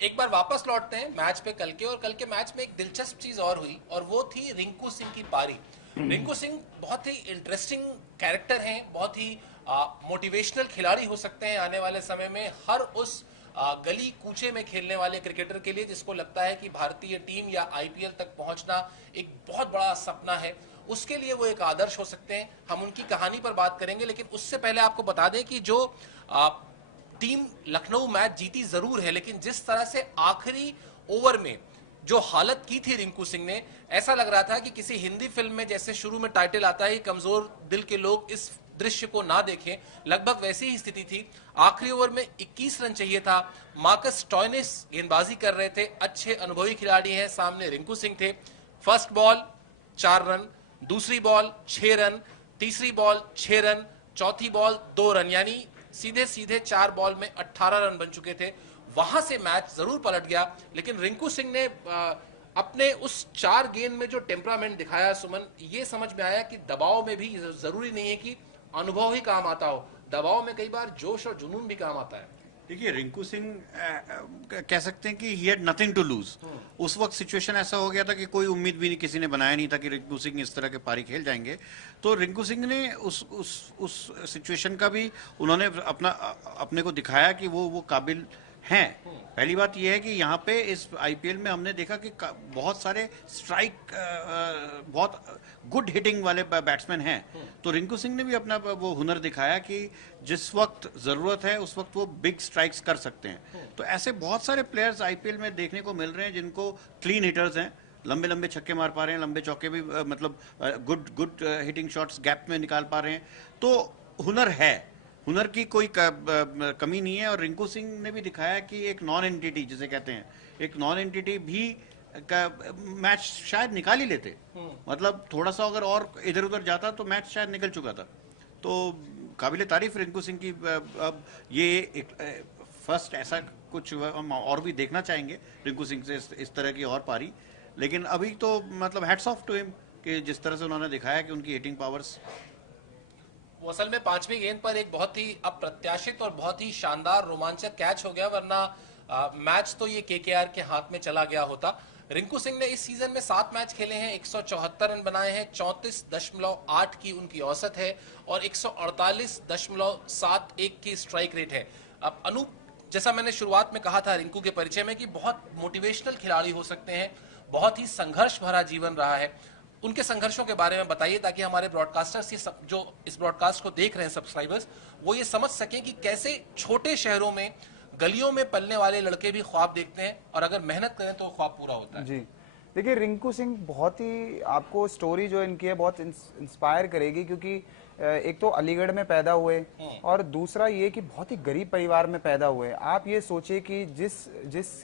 एक बार वापस लौटते हैं मैच पे कल के, और कल के मैच में एक दिलचस्प चीज और हुई, और वो थी रिंकू सिंह की पारी। रिंकू सिंह बहुत ही इंटरेस्टिंग कैरेक्टर हैं, बहुत ही मोटिवेशनल खिलाड़ी हो सकते हैं आने वाले समय में, हर उस गली कूचे में खेलने वाले क्रिकेटर के लिए जिसको लगता है कि भारतीय टीम या आईपीएल तक पहुंचना एक बहुत बड़ा सपना है, उसके लिए वो एक आदर्श हो सकते हैं। हम उनकी कहानी पर बात करेंगे, लेकिन उससे पहले आपको बता दें कि जो टीम लखनऊ मैच जीती जरूर है, लेकिन जिस तरह से आखिरी ओवर में जो हालत की थी रिंकू सिंह ने, ऐसा लग रहा था कि किसी हिंदी फिल्म में जैसे शुरू में टाइटल आता है कमजोर दिल के लोग इस दृश्य को ना देखें, लगभग वैसी ही स्थिति थी। आखिरी ओवर में 21 रन चाहिए था, मार्कस स्टॉइनिस गेंदबाजी कर रहे थे, अच्छे अनुभवी खिलाड़ी हैं, सामने रिंकू सिंह थे। फर्स्ट बॉल 4 रन, दूसरी बॉल 6 रन, तीसरी बॉल 6 रन, चौथी बॉल 2 रन, यानी सीधे सीधे 4 बॉल में 18 रन बन चुके थे। वहां से मैच जरूर पलट गया, लेकिन रिंकू सिंह ने अपने उस 4 गेंद में जो टेम्परामेंट दिखाया सुमन, ये समझ में आया कि दबाव में भी जरूरी नहीं है कि अनुभव ही काम आता हो, दबाव में कई बार जोश और जुनून भी काम आता है। देखिए, रिंकू सिंह कह सकते हैं कि he had nothing to lose. उस वक्त सिचुएशन ऐसा हो गया था कि कोई उम्मीद भी नहीं, किसी ने बनाया नहीं था कि रिंकू सिंह इस तरह के पारी खेल जाएंगे। तो रिंकू सिंह ने उस सिचुएशन का भी उन्होंने अपने को दिखाया कि वो काबिल हैं। पहली बात यह है कि यहाँ पे इस आईपीएल में हमने देखा कि बहुत सारे स्ट्राइक, बहुत गुड हिटिंग वाले बैट्समैन हैं। तो रिंकू सिंह ने भी अपना वो हुनर दिखाया कि जिस वक्त जरूरत है उस वक्त वो बिग स्ट्राइक्स कर सकते हैं। तो ऐसे बहुत सारे प्लेयर्स आईपीएल में देखने को मिल रहे हैं जिनको क्लीन हिटर्स हैं, लंबे लंबे छक्के मार पा रहे हैं, लंबे चौके भी, मतलब गुड हिटिंग शॉट्स गैप में निकाल पा रहे हैं। तो हुनर है, हुनर की कोई कमी नहीं है। और रिंकू सिंह ने भी दिखाया कि एक नॉन एंटिटी जिसे कहते हैं, एक नॉन एंटिटी भी का मैच शायद निकाल ही लेते। मतलब थोड़ा सा अगर और इधर उधर जाता तो मैच शायद निकल चुका था। तो काबिल तारीफ रिंकू सिंह की। अब ये एक फर्स्ट ऐसा कुछ हम और भी देखना चाहेंगे रिंकू सिंह से इस तरह की और पारी। लेकिन अभी तो मतलब हैट्स ऑफ टू हिम कि जिस तरह से उन्होंने दिखाया कि उनकी हिटिंग पावर्स। वो असल में 5वीं गेंद पर एक बहुत ही अप्रत्याशित और बहुत ही शानदार रोमांचक कैच हो गया, वरना मैच तो ये केकेआर के हाथ में चला गया होता। रिंकू सिंह ने इस सीजन में 7 मैच खेले हैं, 174 रन बनाए हैं, 34.8 की उनकी औसत है और 148.71 की स्ट्राइक रेट है। अब अनूप, जैसा मैंने शुरुआत में कहा था रिंकू के परिचय में कि बहुत मोटिवेशनल खिलाड़ी हो सकते हैं, बहुत ही संघर्ष भरा जीवन रहा है। उनके संघर्षों के बारे में बताइए ताकि हमारे ब्रॉडकास्टर्स जो इस ब्रॉडकास्ट को देख रहे हैं, सब्सक्राइबर्स, वो ये समझ सकें कि कैसे छोटे शहरों में, गलियों में पलने वाले लड़के भी ख्वाब देखते हैं और अगर मेहनत करें तो ख्वाब पूरा होता है। जी देखिए, रिंकू सिंह बहुत ही, आपको स्टोरी जो इनकी है बहुत इंस्पायर करेगी, क्योंकि एक तो अलीगढ़ में पैदा हुए और दूसरा ये कि बहुत ही गरीब परिवार में पैदा हुए। आप ये सोचिए कि जिस जिस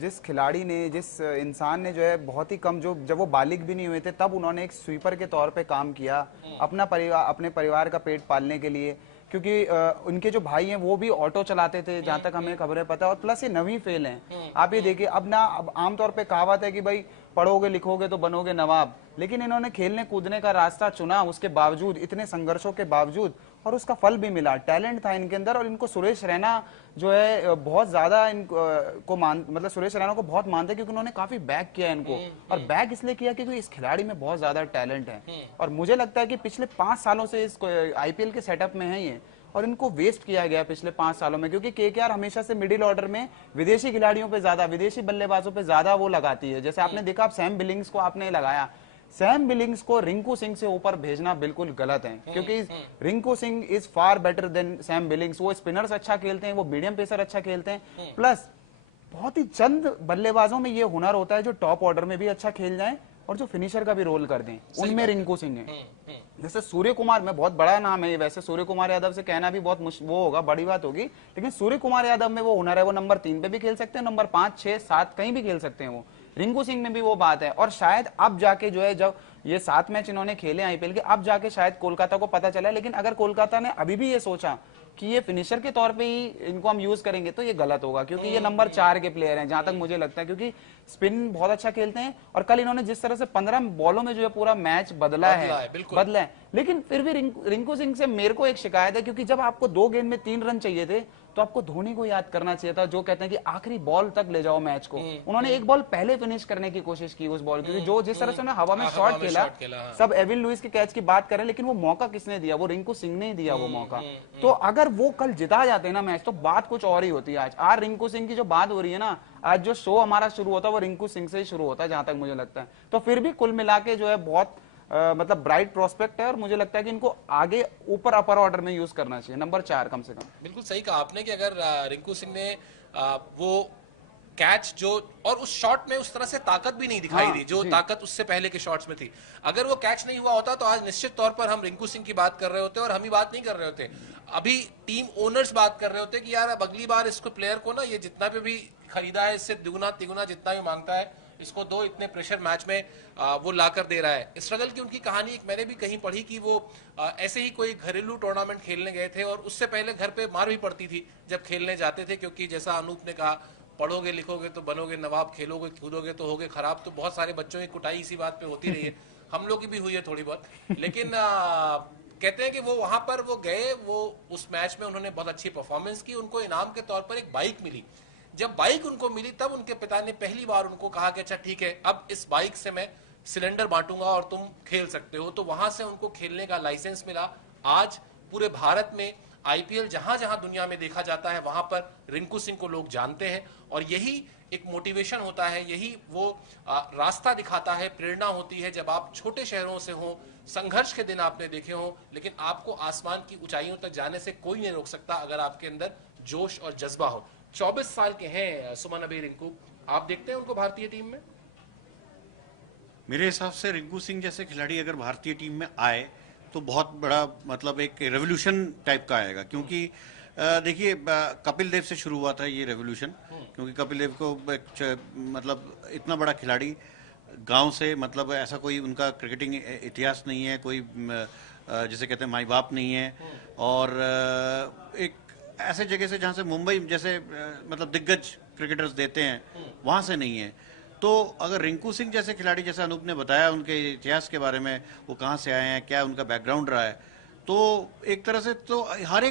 जिस खिलाड़ी ने, जिस इंसान ने जो है बहुत ही कम, जो जब वो बालिग भी नहीं हुए थे तब उन्होंने एक स्वीपर के तौर पे काम किया अपने परिवार का पेट पालने के लिए, क्योंकि उनके जो भाई हैं वो भी ऑटो चलाते थे जहां तक हमें खबरें पता है, और प्लस ये नवी फेल हैं। आप ये देखिए, अब आमतौर पे कहावत है कि भाई पढ़ोगे लिखोगे तो बनोगे नवाब, लेकिन इन्होंने खेलने कूदने का रास्ता चुना, उसके बावजूद, इतने संघर्षों के बावजूद, और उसका फल भी मिला। टैलेंट था इनके अंदर, और इनको सुरेश रैना जो है बहुत ज्यादा इनको मतलब सुरेश रैना को बहुत मानते हैं, क्योंकि उन्होंने काफी बैक किया इनको। और बैक इसलिए किया क्योंकि इस खिलाड़ी में बहुत ज्यादा टैलेंट है, और मुझे लगता है कि पिछले 5 सालों से इस आईपीएल के सेटअप में है ये, और इनको वेस्ट किया गया पिछले 5 सालों में, क्योंकि केकेआर हमेशा से मिडिल ऑर्डर में विदेशी खिलाड़ियों पे ज्यादा, विदेशी बल्लेबाजों पे ज्यादा वो लगाती है। जैसे आपने देखा, आप सैम बिलिंग्स को आपने लगाया, सैम बिलिंग्स को रिंकू सिंह से ऊपर भेजना बिल्कुल गलत है, क्योंकि Rinku Singh is far better than Sam Billings. वो स्पिनर्स अच्छा खेलते हैं, वो मीडियम पेसर अच्छा खेलते हैं, प्लस बहुत ही चंद बल्लेबाजों में ये हुनर होता है जो टॉप ऑर्डर में भी अच्छा खेल जाए और जो फिनिशर का भी रोल कर दें, उनमें रिंकू सिंह है। जैसे सूर्य कुमार में, बहुत बड़ा नाम है वैसे, सूर्य कुमार यादव से कहना भी बहुत वो होगा, बड़ी बात होगी, लेकिन सूर्य कुमार यादव में वो हुनर है, वो नंबर 3 पे भी खेल सकते हैं, नंबर 5, 6, 7 कहीं भी खेल सकते हैं वो। रिंकू सिंह में भी वो बात है, और शायद अब जाके जो है, जब ये 7 मैच इन्होंने खेले आईपीएल के, अब जाके शायद कोलकाता को पता चला। लेकिन अगर कोलकाता ने अभी भी ये सोचा कि ये फिनिशर के तौर पे ही इनको हम यूज करेंगे तो ये गलत होगा, क्योंकि ये नंबर 4 के प्लेयर हैं जहां तक मुझे लगता है, क्योंकि स्पिन बहुत अच्छा खेलते हैं। और कल इन्होंने जिस तरह से 15 बॉलों में जो है पूरा मैच बदला है। लेकिन फिर भी रिंकू सिंह से मेरे को एक शिकायत है, क्योंकि जब आपको 2 गेंद में 3 रन चाहिए थे तो आपको धोनी को याद करना चाहिए था, जो कहते हैं कि आखिरी बॉल तक ले जाओ मैच को। उन्होंने एक बॉल पहले फिनिश करने की कोशिश की उस बॉल, क्योंकि जो जिस तरह से उन्होंने हवा में शॉट खेला, सब एविन लुइस के कैच की बात करें, लेकिन वो मौका किसने दिया? वो रिंकू सिंह ने ही दिया वो मौका। तो अगर वो कल जिता जाते ना मैच, तो बात कुछ और ही होती है। आज रिंकू सिंह की जो बात हो रही है ना, आज जो शो हमारा शुरू होता है वो रिंकू सिंह से ही शुरू होता है, जहां तक मुझे लगता है। तो फिर भी कुल मिला के जो है बहुत मतलब ब्राइट प्रोस्पेक्ट है, और मुझे लगता है कि इनको आगे ऊपर अपर ऑर्डर में यूज करना चाहिए, नंबर 4 कम से कम। बिल्कुल सही कहा आपने कि अगर रिंकू सिंह ने वो कैच जो, और उस शॉट में उस तरह से ताकत भी नहीं दिखाई दी जो ताकत उससे पहले के शॉट्स में थी, अगर वो कैच नहीं हुआ होता तो आज निश्चित तौर पर हम रिंकू सिंह की बात कर रहे होते और हम ही बात नहीं कर रहे होते, अभी टीम ओनर्स बात कर रहे होते कि यार अब अगली बार इसको प्लेयर को ना, ये जितना पे भी खरीदा है इससे दुगुना तिगुना जितना भी मांगता है इसको दो, इतने प्रेशर मैच में वो लाकर दे रहा है। स्ट्रगल की उनकी कहानी एक मैंने भी कहीं पढ़ी कि वो ऐसे ही कोई घरेलू टूर्नामेंट खेलने गए थे और उससे पहले घर पे मार भी पड़ती थी जब खेलने जाते थे, क्योंकि जैसा अनूप ने कहा, पढ़ोगे लिखोगे तो बनोगे नवाब, खेलोगे कूदोगे तो होगे खराब। तो बहुत सारे बच्चों की कुटाई इसी बात पे होती रही है, हम लोग की भी हुई है थोड़ी बहुत, लेकिन कहते हैं कि वो वहां पर वो गए, वो उस मैच में उन्होंने बहुत अच्छी परफॉर्मेंस की, उनको इनाम के तौर पर एक बाइक मिली। जब बाइक उनको मिली तब उनके पिता ने पहली बार उनको कहा कि अच्छा ठीक है, अब इस बाइक से मैं सिलेंडर बांटूंगा और तुम खेल सकते हो। तो वहां से उनको खेलने का लाइसेंस मिला। आज पूरे भारत में आईपीएल जहां जहां दुनिया में देखा जाता है वहां पर रिंकू सिंह को लोग जानते हैं, और यही एक मोटिवेशन होता है, यही वो रास्ता दिखाता है, प्रेरणा होती है। जब आप छोटे शहरों से हो, संघर्ष के दिन आपने देखे हो, लेकिन आपको आसमान की ऊंचाइयों तक जाने से कोई नहीं रोक सकता अगर आपके अंदर जोश और जज्बा हो। 24 साल के हैं सुमन अभी रिंकू, आप देखते हैं उनको भारतीय टीम में? मेरे हिसाब से रिंकू सिंह जैसे खिलाड़ी अगर भारतीय टीम में आए तो बहुत बड़ा मतलब एक रेवोल्यूशन टाइप का आएगा, क्योंकि देखिए कपिल देव से शुरू हुआ था ये रेवोल्यूशन, क्योंकि कपिल देव को मतलब इतना बड़ा खिलाड़ी गांव से, मतलब ऐसा कोई उनका क्रिकेटिंग इतिहास नहीं है, कोई जिसे कहते हैं माई बाप नहीं है, और एक ऐसे जगह से जहां से मुंबई जैसे मतलब दिग्गज क्रिकेटर्स देते हैं वहां से नहीं है। तो अगर रिंकू सिंह जैसे खिलाड़ी, जैसे अनूप ने बताया उनके इतिहास के बारे में, वो कहाँ से आए हैं, क्या उनका बैकग्राउंड रहा है, तो एक तरह से तो हर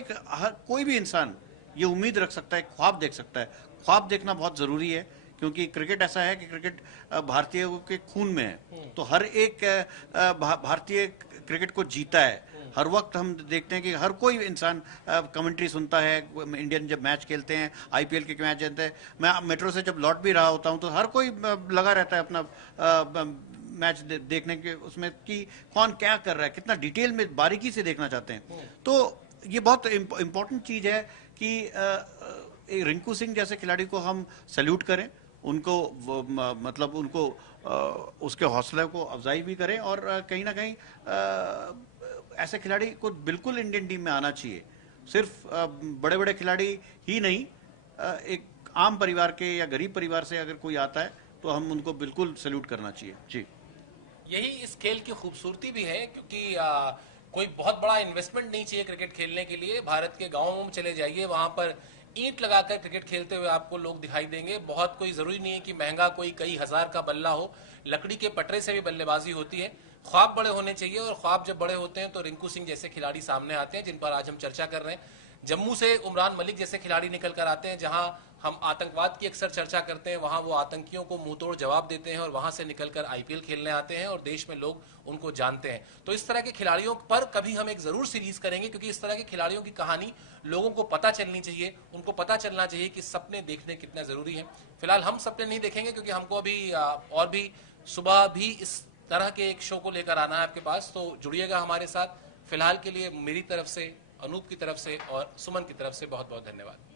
कोई भी इंसान ये उम्मीद रख सकता है, ख्वाब देख सकता है। ख्वाब देखना बहुत ज़रूरी है, क्योंकि क्रिकेट ऐसा है कि क्रिकेट भारतीयों के खून में है, तो हर एक भारतीय क्रिकेट को जीता है। हर वक्त हम देखते हैं कि हर कोई इंसान कमेंट्री सुनता है, इंडियन जब मैच खेलते हैं, आईपीएल के मैच खेलते हैं, मैं मेट्रो से जब लौट भी रहा होता हूं तो हर कोई लगा रहता है अपना मैच देखने के उसमें कि कौन क्या कर रहा है, कितना डिटेल में बारीकी से देखना चाहते हैं। तो ये बहुत इम्पोर्टेंट चीज है कि रिंकू सिंह जैसे खिलाड़ी को हम सैल्यूट करें, उनको मतलब उनको उसके हौसले को अफजाई भी करें, और कहीं ना कहीं ऐसे खिलाड़ी को बिल्कुल इंडियन टीम में आना चाहिए। सिर्फ बड़े बड़े खिलाड़ी ही नहीं, एक आम परिवार के या गरीब परिवार से अगर कोई आता है तो हम उनको बिल्कुल सैल्यूट करना चाहिए। जी, यही इस खेल की खूबसूरती भी है, क्योंकि कोई बहुत बड़ा इन्वेस्टमेंट नहीं चाहिए क्रिकेट खेलने के लिए। भारत के गाँवों में चले जाइए, वहां पर ईंट लगाकर क्रिकेट खेलते हुए आपको लोग दिखाई देंगे। बहुत कोई जरूरी नहीं है कि महंगा कोई कई हजार का बल्ला हो, लकड़ी के पटरे से भी बल्लेबाजी होती है। ख्वाब बड़े होने चाहिए, और ख्वाब जब बड़े होते हैं तो रिंकू सिंह जैसे खिलाड़ी सामने आते हैं, जिन पर आज हम चर्चा कर रहे हैं। जम्मू से उमरान मलिक जैसे खिलाड़ी निकल कर आते हैं, जहां हम आतंकवाद की अक्सर चर्चा करते हैं, वहां वो आतंकियों को मुंह तोड़ जवाब देते हैं, और वहां से निकलकर आईपीएल खेलने आते हैं और देश में लोग उनको जानते हैं। तो इस तरह के खिलाड़ियों पर कभी हम एक जरूर सीरीज करेंगे, क्योंकि इस तरह के खिलाड़ियों की कहानी लोगों को पता चलनी चाहिए, उनको पता चलना चाहिए कि सपने देखने कितना जरूरी है। फिलहाल हम सपने नहीं देखेंगे, क्योंकि हमको अभी और भी सुबह भी इस तरह के एक शो को लेकर आना है आपके पास, तो जुड़िएगा हमारे साथ। फिलहाल के लिए मेरी तरफ से, अनूप की तरफ से और सुमन की तरफ से बहुत बहुत धन्यवाद।